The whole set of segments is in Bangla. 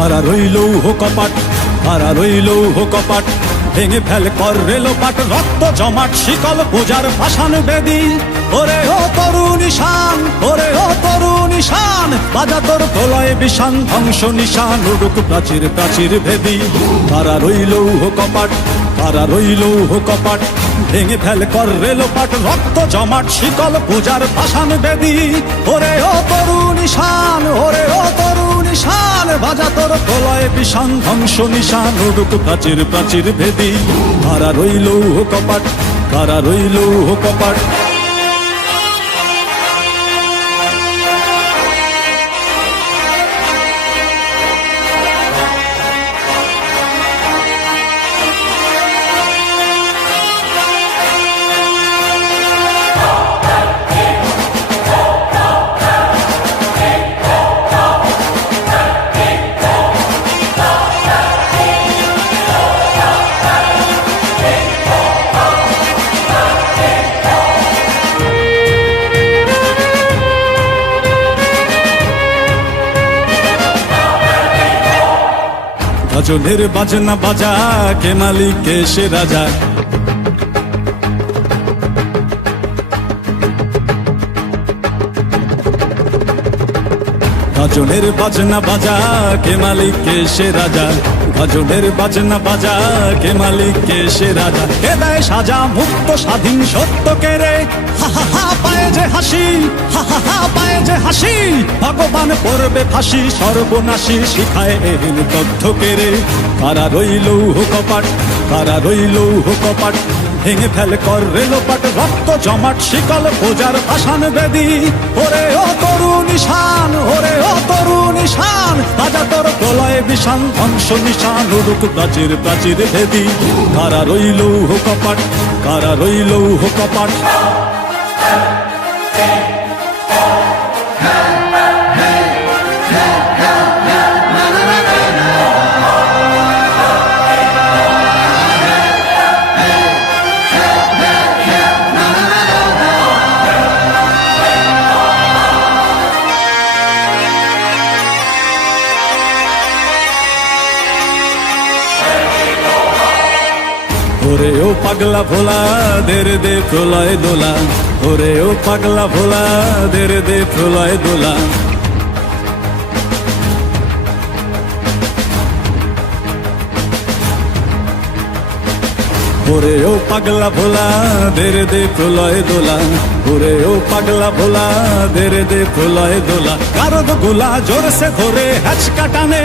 কারা রইল কপাট, কারা রইল কপাট, ভেঙে ফেল কর রেলোপাট, রক্ত জমাট শিকল পূজার পাষাণ বেদী। ওরে ও তরু নিশান, ওরে ও তরু নিশান, বাজা তোর প্রলয় বিষান, ধ্বংস নিশান উড়ুক প্রাচীর প্রাচীর ভেদী। কারা রইল কপাট, কারা রইল কপাট, ভেঙে ফেল কর রেলোপাট, রক্ত জমাট শিকল পূজার পাষাণ বেদী। ওরে ও তরু নিশান, ওরে ও তরু নিশান, বাজা তোর প্রলয় বিষান, ধ্বংস নিশান উড়ুক প্রাচীর প্রাচীর ভেদী। কারা রইল কপাট, কারা রইল কপাট। গাজনের বাজনা বাজা, কে মালিক কে সে রাজা। গাজনের বাজনা বাজা, কে মালিক কে সে রাজা। গাজনের বাজনা বাজা, কে মালিক কে সে রাজা। কে দেয় সাজা মুক্ত স্বাধীন সত্য কে রে, হা হা হা পায়ে যে হাসি, হা হা হা পায়ে যে হাসি। ভগবান পড়বে ফাঁসি, সর্বনাশী শিখায় এহীন তথ্য কে রে। কারা রইল কপাট, কারা রইল কপাট, ভেঙে ফেল কর রেলোপাট, রক্ত জমাট শিকল পূজার পাষাণ বেদী। ওরে ও তরু নিশান, ওরে ও তরু নিশান, বাজা তোর প্রলয় বিষান, ধ্বংস নিশান উড়ুক প্রাচীর প্রাচীর ভেদী। কারা রইল কপাট, কারা রইল কপাট। ওরে ও পাগলা ভোলা, দেরে দে প্রলয় দোলা। ওরে ও পাগলা ভোলা, দেরে দে প্রলয় দোলা। ওরে ও পাগলা ভোলা, দেরে দে প্রলয় দোলা। ওরে ও পাগলা ভোলা, দেরে দে প্রলয় দোলা। কারদ গোলা জোরসে ধরে হ্যাচকা টানে,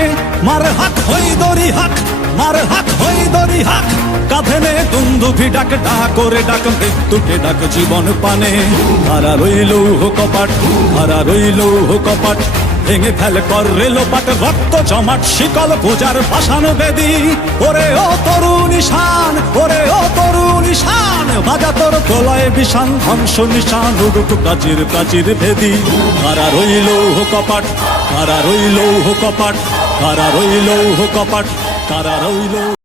মার হাক হই দড়ি হাক, মার হাক হই দড়ি হাক। কাঁধে নে দুন্দুভি ডাক, ডাক করে ডাক মৃত্যুকে ডাক জীবন পানে। কারা রইল কপাট, কারা রইল কপাট, ভেঙে ফেল কর রেলোপাট, রক্ত জমাট শিকল পূজার পাষাণ বেদী। ওরে ও তরু নিশান, ওরে ও তরু নিশান, বাজা তোর প্রলয় বিষান, ধ্বংস নিশান উড়ুক প্রাচীর প্রাচীর ভেদী। কারা রইল কপাট, কারা রইল কপাট, কারা রইল কপাট, কারা রইল।